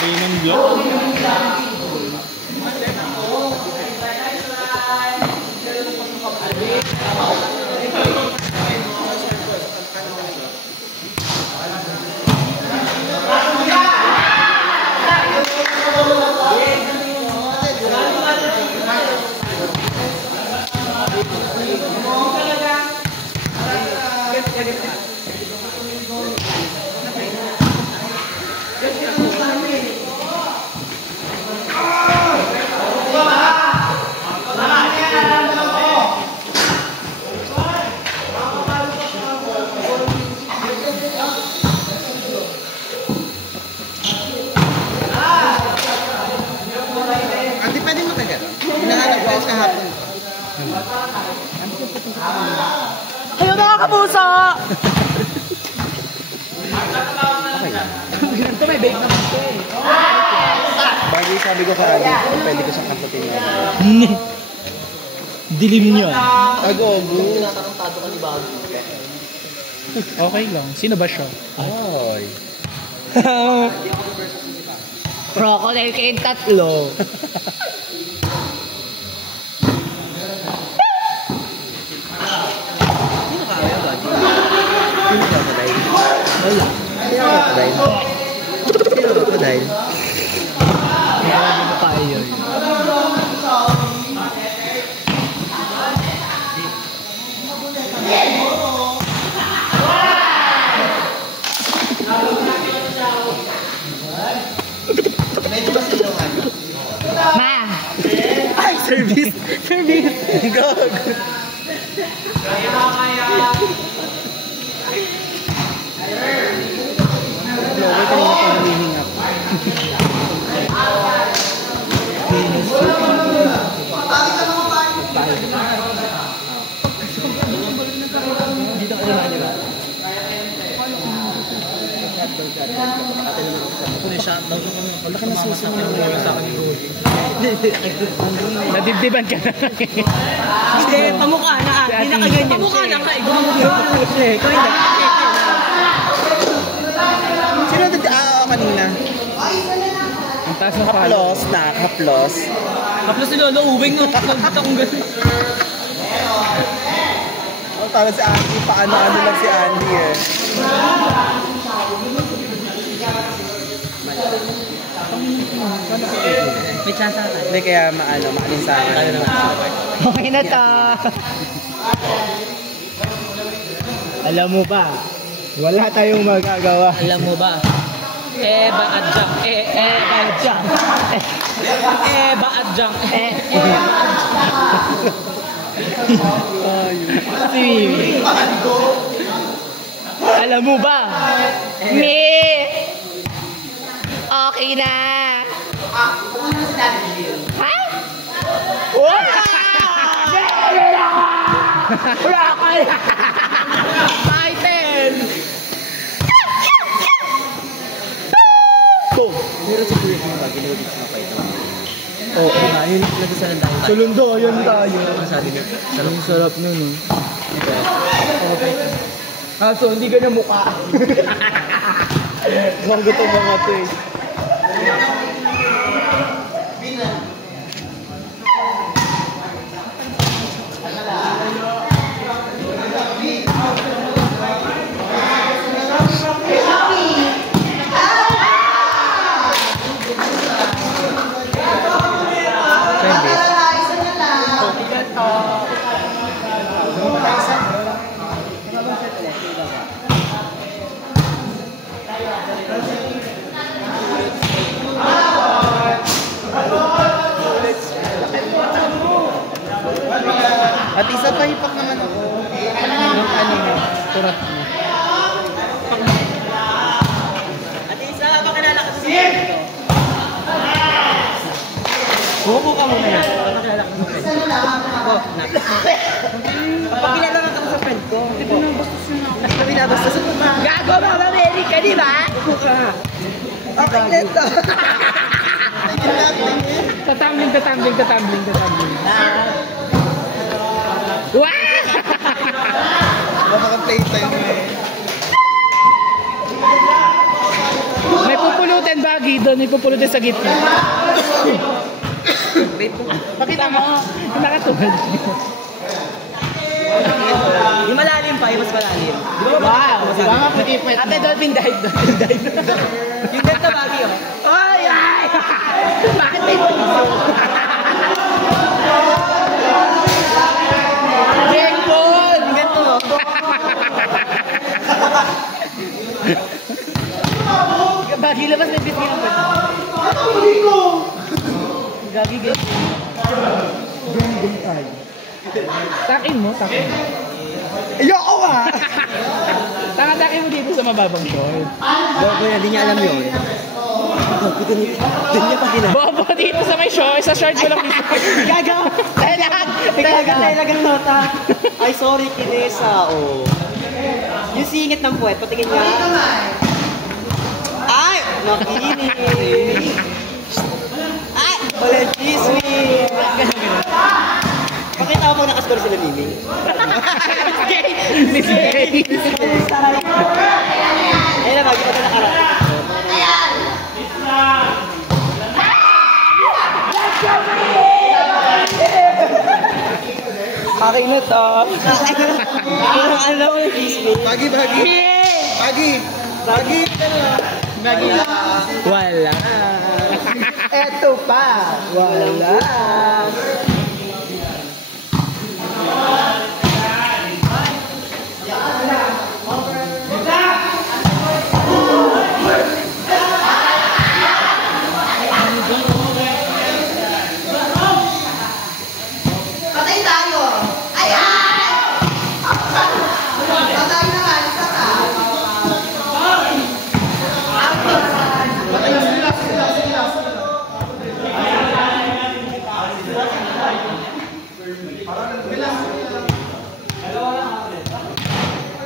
Premium block. Ayaw na kapuso! Okay lang. Ito may bake naman ito eh. Bagay sabi ko karami, pwede ko siyang kaputin yan. Dilim niya. Agogo. Tinatarantado ka ni Bago. Okay lang. Sino ba siya? Ay. Crocodile kayong tatlo. Sino ka kaya ba? Sino ka ba dahil? Wala. Sino ka ba dahil? Sino ka ba dahil? Hindi mo tayo yun. Ma! Ay, service! Service! Gag! Lowe, kanina pa humihingap. Dito ka naman nila. Ako na siya. Wala ka na susunod na sa akin ni Gold. Nadibdiban ka na. Hindi, pamukha na. Hindi na kaganyan. Pamukha na ka. Ikaw hindi. Sino na kanina? Ang taas ng palo. Haplos na, haplos. Tapos si Lolo, uwing nung nagdita kong gano'n. Oh, parang si Andy, paano-ano lang si Andy eh. May chance ata. Hindi kaya maalinsangan. Okay na ta. Alam mo ba? Wala tayong magagawa. Alam mo ba? Baadjang. Baadjang. Baadjang. Si Mimi. Alam mo ba? Me! Okay na. Ha? Wow! Rocky! Titan! Boom! Meron si Kuya yung bagay na sa kapay ito. Oo nga, yun nagsasalan tayo. Sulundo, yun tayo. Masabi niya. Ang sarap nun, no? Kaso, hindi ganyan mukha. Mukhang gutom mga ito eh. At isa pa hipak naman ako. Yung kanina, turat mo. At isa, pakilala ka sa ito. Buko ka muna na. Pakilala ka sa friend. Ako, na. Pakilala ka sa friend ko. Hindi binabastos yun ako. Hindi binabastos yun ako. Gago ba? Mameri ka, di ba? Buko ka. Okay, let's go. Tatambling. Wow! playtime eh. May pupulutin bagay doon, may pupulutin sa gitna. Pakita mo, yung nakatulad. Yung malalim pa, yung mas malalim. Di ba Wow! Di ba nga puti pa? Ate, dolphin dive, dolphin dive. Yung ganito bagay, oh. Ay! Ay! Bakit may puso? Jengkol! Yung ganito, oh. Bagay labas may bitbit ang pwede. Gagi, gagi. Takin mo, takin mo. Ayoko ah! Takin mo dito sa mababang short. Kuya, di niya alam yun. Doon niya pa ginagawa. Bobo dito sa may short, sa short ko lang dito. Gagaw! Talagang nota. Ay, sorry, Kinesa, oh. Yung singit ng puwet, patingin nga. Ay! Nakinig! Ay! Wala chismis! Pakita mo nakascore sila Miming. Miss Gay. Ayun na, bagi pa ito nakarating. Aking na to. Alam mo yung chismis. Bagi, bagi. Bagi. Bagi. Bagi. Wala. Eto pa. Wala.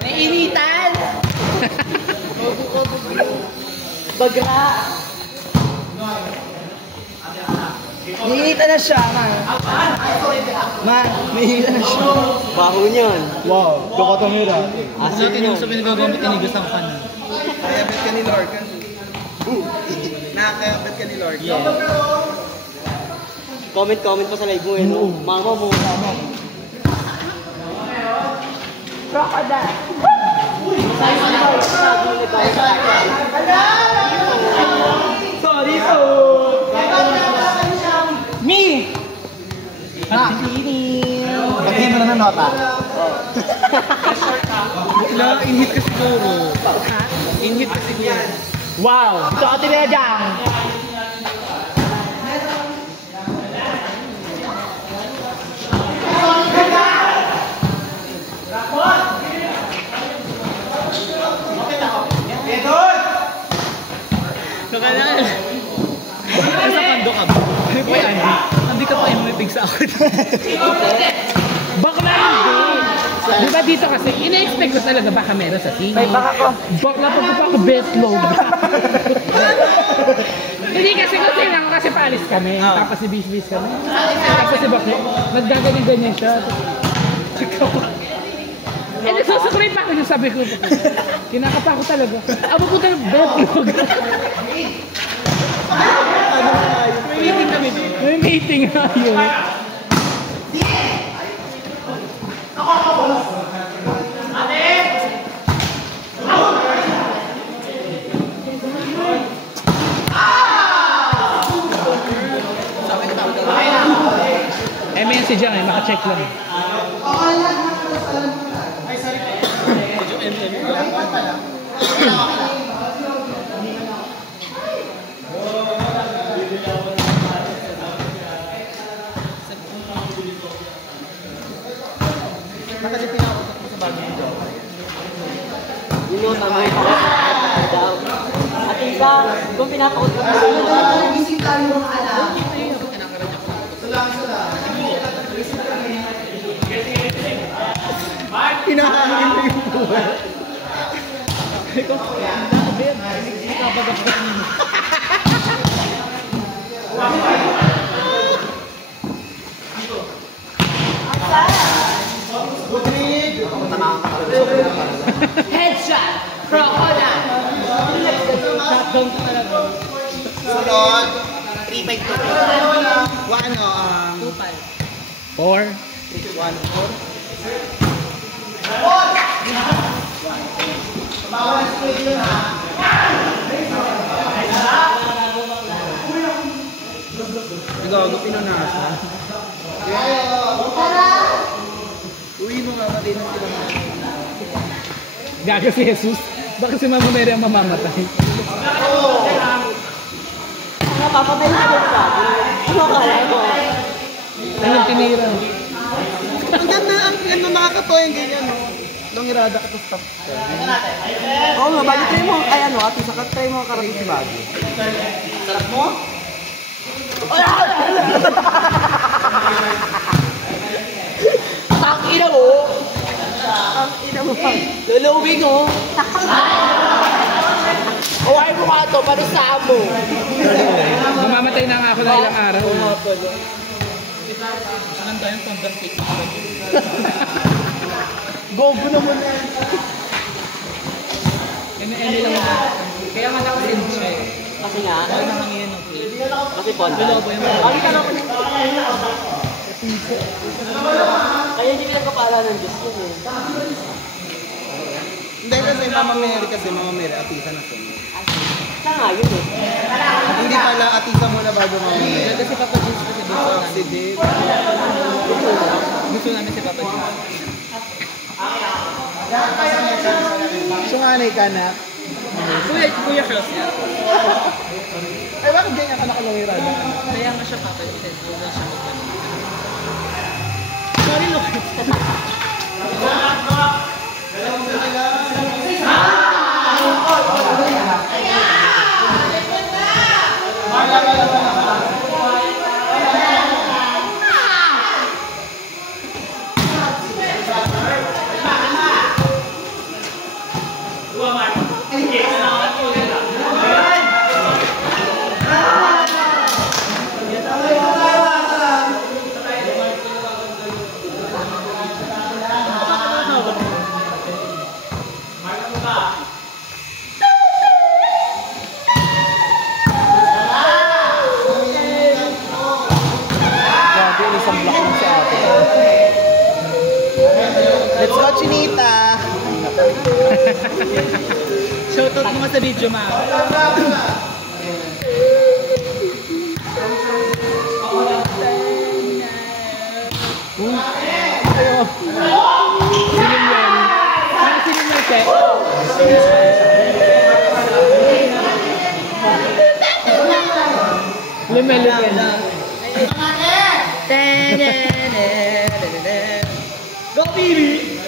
Nainitan. Bagra! Nihita na siya, man. Man, nihita na siya. Baho niyan. Wow, dokotomira. Asin yun. Sabi nagagamit inigas ang kanan. Nakayabit ka ni Lorcan. Nakayabit ka ni Lorcan. Comment pa sa live mo eh. No? Mama mo. Sorry so. Me. Pagkain mo na ng nota. Na-inhit ka siguro. Inhit ka siguro. Wow! Ito ka tinadang! Nakalala! Nasa pando ka ba? Kuya Andy, hindi ka pa imipig sa akin. Bakla hindi! Di ba dito kasi, ina-expect ko talaga baka meron sa team. Ay, baka ko. Bakla pa pa ako best load. Hindi kasi kasi lang kasi paalis kami. Tapos si bis kami. Tapos si Bakla, nagdagaling-ganyan siya. Eh, nagsusukray pa ako yung sabi ko. Kinakapa ko talaga. Abo ko talaga best load. May meeting kami doon. May meeting nga yun. MNC dyan eh, maka-check lang. Nakalipin ako sa bagay mo. Yun yung tama yung daw. At isa, kung pinapakot ko Isip tayo mga alam. Pinahangin mo yung buhay. Ikaw, nakabit. Nakabagap ka nino. Budrig! Headshot! Crocodile! Shotgun ka talaga. Sunod, 3-5 to. Ano, 4. 1-4. Gago, pinunasa. Uy, mamamatay na sila. Gaga si Jesus. Bakit si Mama Mary ang mamamatay? Napapatay na siya. Ano ka lang ko? Ano yung tinira? Ang ganda, ang ganda nakakatawa yung ganyan, no? Nung irada ka to stop. Oo nga, bago try mo, ay ano, at isa ka try mo karating si Bago. Sarap mo? Ang ina mo! Ang ina mo! Lulubing mo! Uway mo ka to, panusa mo! Mamamatay na nga ako na ilang araw. Saan tayong tandang pick? Gogo naman yan. Eme lang ako. Kaya nga nakasin siya eh. Kasi nga? Kaya nakangiyan ng plate. Kasi ponda. Bakit ka naman yung... Kaya hindi pinagkapala ng Diyos yun eh. Hindi kasi Mama Mary, atisa na siya. Siya nga yun eh. Hindi pala atisa muna bago Mama Mary. Kasi Papa Jules kasi gusto Accident. Gusto namin si Papa Jules. Sunganay ka na. Kuya Cross niya. Ay, bakit ganyan ka nakalungirada? Kaya nga siya Papa Jules. Wala siya magpapalala. Sorry, Lord. Let's go, Chinita! Shoutout mo nga sa video, ma. Sinimyan. Ano sinimyan, Che? Lume. Go, baby!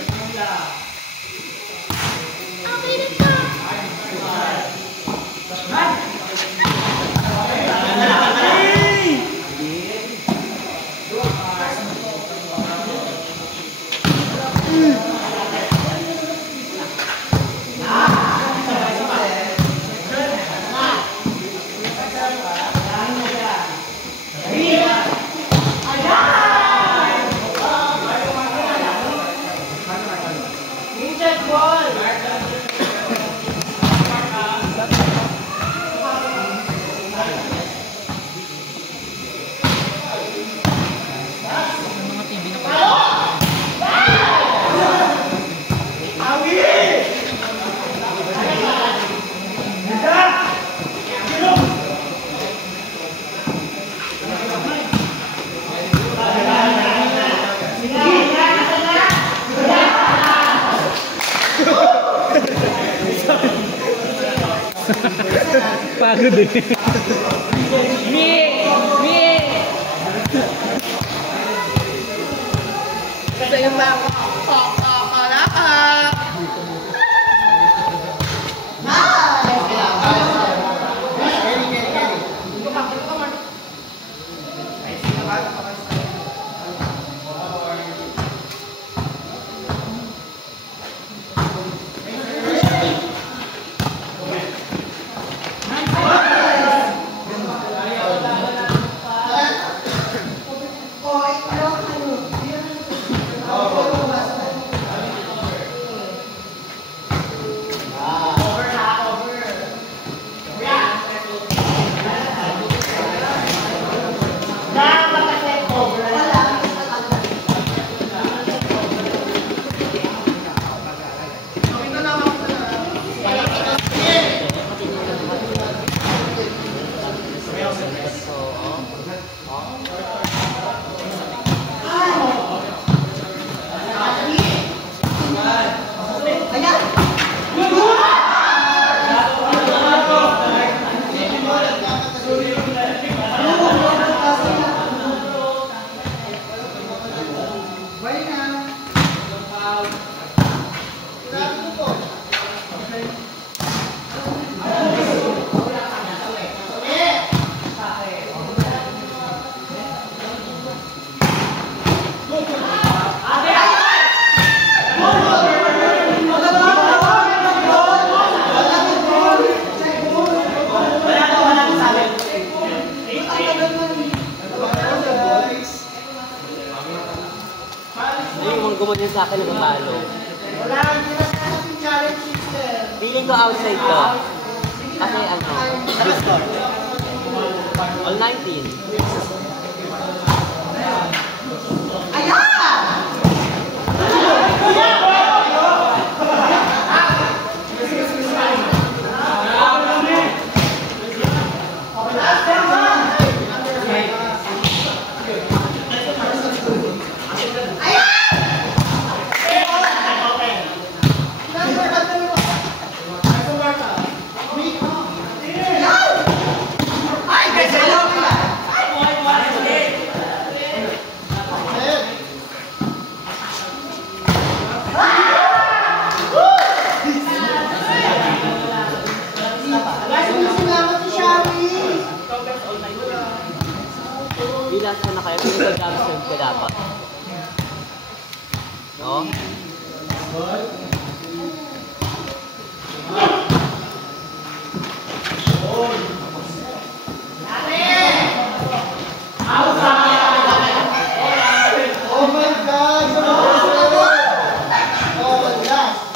Pagod eh. Sa'yo pa ako. ang gumanyan sa akin ng talo. Feeling ko outside to. Kasi ano, all 19. Bilang na kayo, pinag-gamit ka dapat. No? Oh my God! Oh, last.